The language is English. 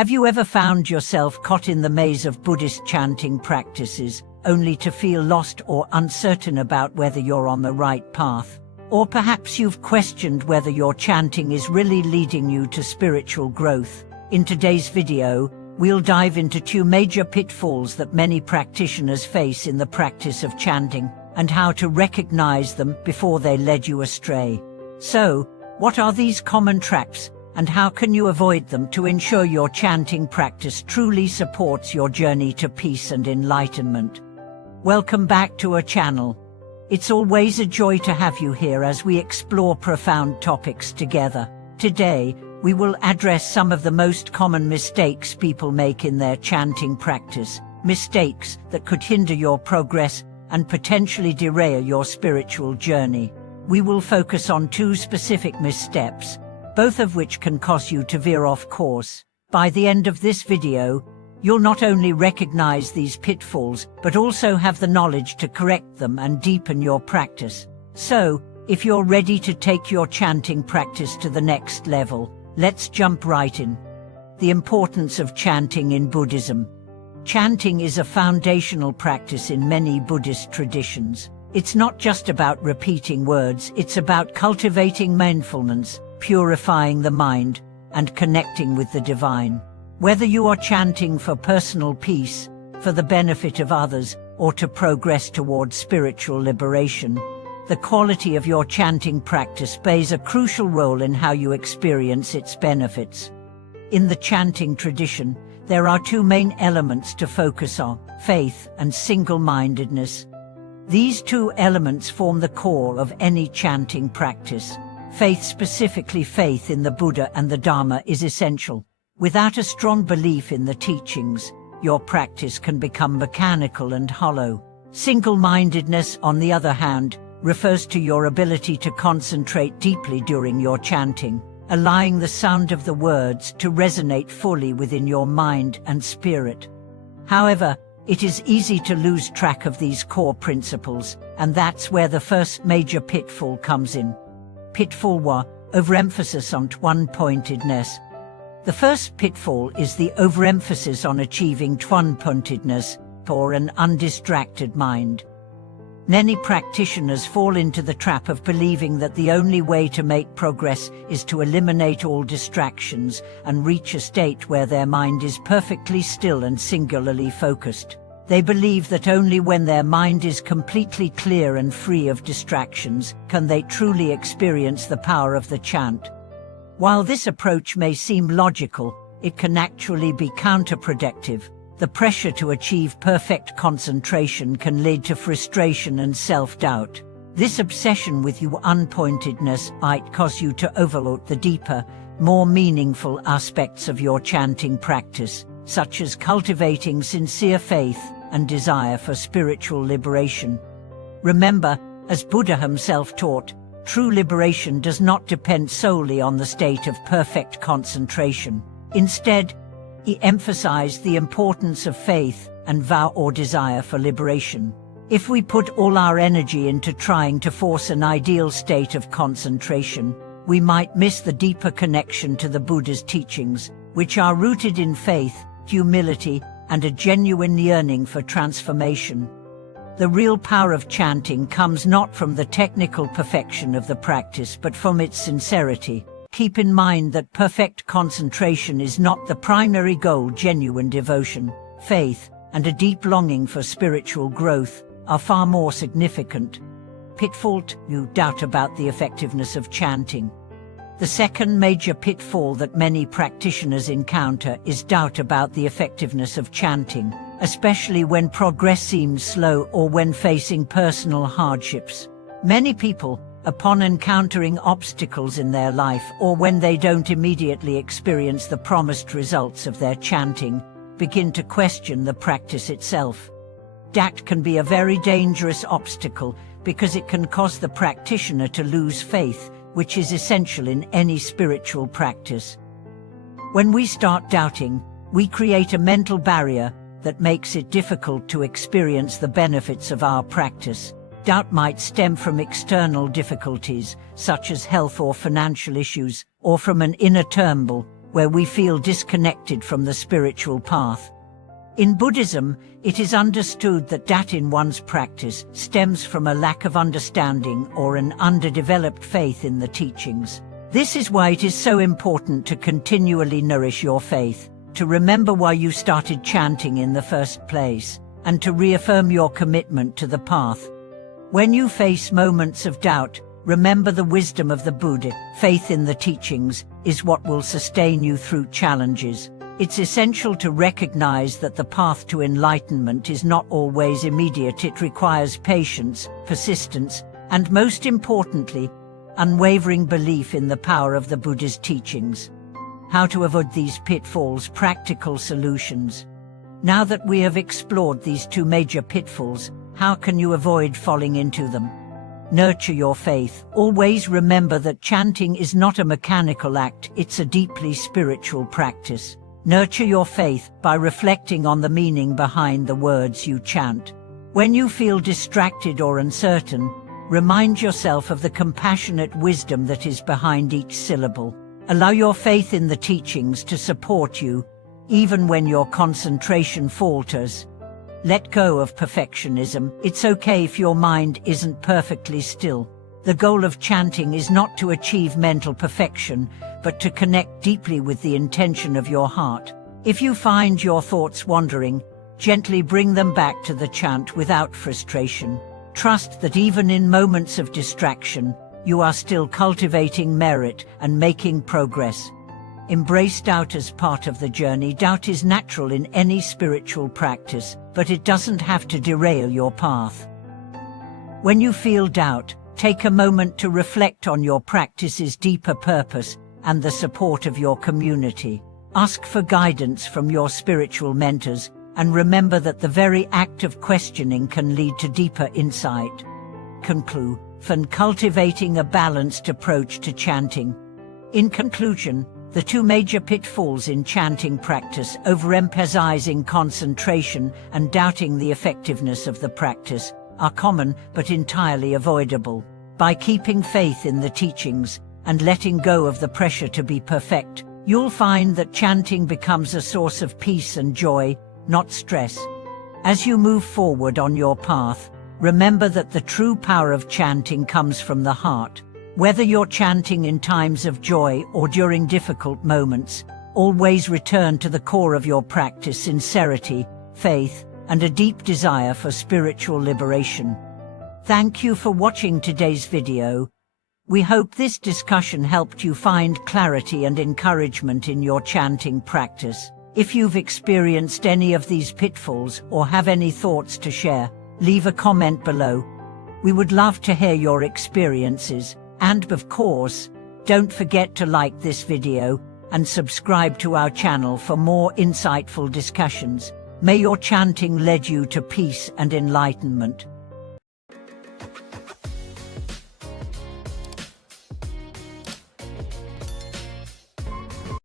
Have you ever found yourself caught in the maze of Buddhist chanting practices, only to feel lost or uncertain about whether you're on the right path? Or perhaps you've questioned whether your chanting is really leading you to spiritual growth. In today's video, we'll dive into 2 major pitfalls that many practitioners face in the practice of chanting, and how to recognize them before they lead you astray. So, what are these common traps, and how can you avoid them to ensure your chanting practice truly supports your journey to peace and enlightenment? Welcome back to our channel. It's always a joy to have you here as we explore profound topics together. Today, we will address some of the most common mistakes people make in their chanting practice, mistakes that could hinder your progress and potentially derail your spiritual journey. We will focus on 2 specific missteps, both of which can cause you to veer off course. By the end of this video, you'll not only recognize these pitfalls, but also have the knowledge to correct them and deepen your practice. So, if you're ready to take your chanting practice to the next level, let's jump right in. The importance of chanting in Buddhism. Chanting is a foundational practice in many Buddhist traditions. It's not just about repeating words, it's about cultivating mindfulness, purifying the mind, and connecting with the divine. Whether you are chanting for personal peace, for the benefit of others, or to progress towards spiritual liberation, the quality of your chanting practice plays a crucial role in how you experience its benefits. In the chanting tradition, there are 2 main elements to focus on: faith and single-mindedness. These 2 elements form the core of any chanting practice. Faith, specifically faith in the Buddha and the Dharma, is essential. Without a strong belief in the teachings, your practice can become mechanical and hollow. Single-mindedness, on the other hand, refers to your ability to concentrate deeply during your chanting, allowing the sound of the words to resonate fully within your mind and spirit. However, it is easy to lose track of these core principles, and that's where the first major pitfall comes in. Pitfall 1: overemphasis on one-pointedness. The first pitfall is the overemphasis on achieving one-pointedness, or an undistracted mind. Many practitioners fall into the trap of believing that the only way to make progress is to eliminate all distractions and reach a state where their mind is perfectly still and singularly focused. They believe that only when their mind is completely clear and free of distractions can they truly experience the power of the chant. While this approach may seem logical, it can actually be counterproductive. The pressure to achieve perfect concentration can lead to frustration and self-doubt. This obsession with your unpointedness might cause you to overlook the deeper, more meaningful aspects of your chanting practice, such as cultivating sincere faith and desire for spiritual liberation. Remember, as Buddha himself taught, true liberation does not depend solely on the state of perfect concentration. Instead, he emphasized the importance of faith and vow or desire for liberation. If we put all our energy into trying to force an ideal state of concentration, we might miss the deeper connection to the Buddha's teachings, which are rooted in faith, humility, and a genuine yearning for transformation. The real power of chanting comes not from the technical perfection of the practice but from its sincerity. Keep in mind that perfect concentration is not the primary goal. Genuine devotion, faith, and a deep longing for spiritual growth are far more significant. Pitfall 2: doubt about the effectiveness of chanting. The second major pitfall that many practitioners encounter is doubt about the effectiveness of chanting, especially when progress seems slow or when facing personal hardships. Many people, upon encountering obstacles in their life or when they don't immediately experience the promised results of their chanting, begin to question the practice itself. Doubt can be a very dangerous obstacle because it can cause the practitioner to lose faith, which is essential in any spiritual practice. When we start doubting, we create a mental barrier that makes it difficult to experience the benefits of our practice. Doubt might stem from external difficulties, such as health or financial issues, or from an inner turmoil, where we feel disconnected from the spiritual path. In Buddhism, it is understood that doubt in one's practice stems from a lack of understanding or an underdeveloped faith in the teachings. This is why it is so important to continually nourish your faith, to remember why you started chanting in the first place, and to reaffirm your commitment to the path. When you face moments of doubt, remember the wisdom of the Buddha. Faith in the teachings is what will sustain you through challenges. It's essential to recognize that the path to enlightenment is not always immediate. It requires patience, persistence, and most importantly, unwavering belief in the power of the Buddha's teachings. How to avoid these pitfalls, practical solutions. Now that we have explored these two major pitfalls, how can you avoid falling into them? Nurture your faith. Always remember that chanting is not a mechanical act, it's a deeply spiritual practice. Nurture your faith by reflecting on the meaning behind the words you chant. When you feel distracted or uncertain, remind yourself of the compassionate wisdom that is behind each syllable. Allow your faith in the teachings to support you, even when your concentration falters. Let go of perfectionism. It's okay if your mind isn't perfectly still. The goal of chanting is not to achieve mental perfection, but to connect deeply with the intention of your heart. If you find your thoughts wandering, gently bring them back to the chant without frustration. Trust that even in moments of distraction, you are still cultivating merit and making progress. Embrace doubt as part of the journey. Doubt is natural in any spiritual practice, but it doesn't have to derail your path. When you feel doubt, take a moment to reflect on your practice's deeper purpose and the support of your community. Ask for guidance from your spiritual mentors, and remember that the very act of questioning can lead to deeper insight. Conclude. Cultivating a balanced approach to chanting. In conclusion, the two major pitfalls in chanting practice, overemphasizing concentration and doubting the effectiveness of the practice, are common but entirely avoidable. By keeping faith in the teachings and letting go of the pressure to be perfect, you'll find that chanting becomes a source of peace and joy, not stress. As you move forward on your path, remember that the true power of chanting comes from the heart. Whether you're chanting in times of joy or during difficult moments, always return to the core of your practice: sincerity, faith, and a deep desire for spiritual liberation. Thank you for watching today's video. We hope this discussion helped you find clarity and encouragement in your chanting practice. If you've experienced any of these pitfalls or have any thoughts to share, leave a comment below. We would love to hear your experiences. And of course, don't forget to like this video and subscribe to our channel for more insightful discussions. May your chanting lead you to peace and enlightenment.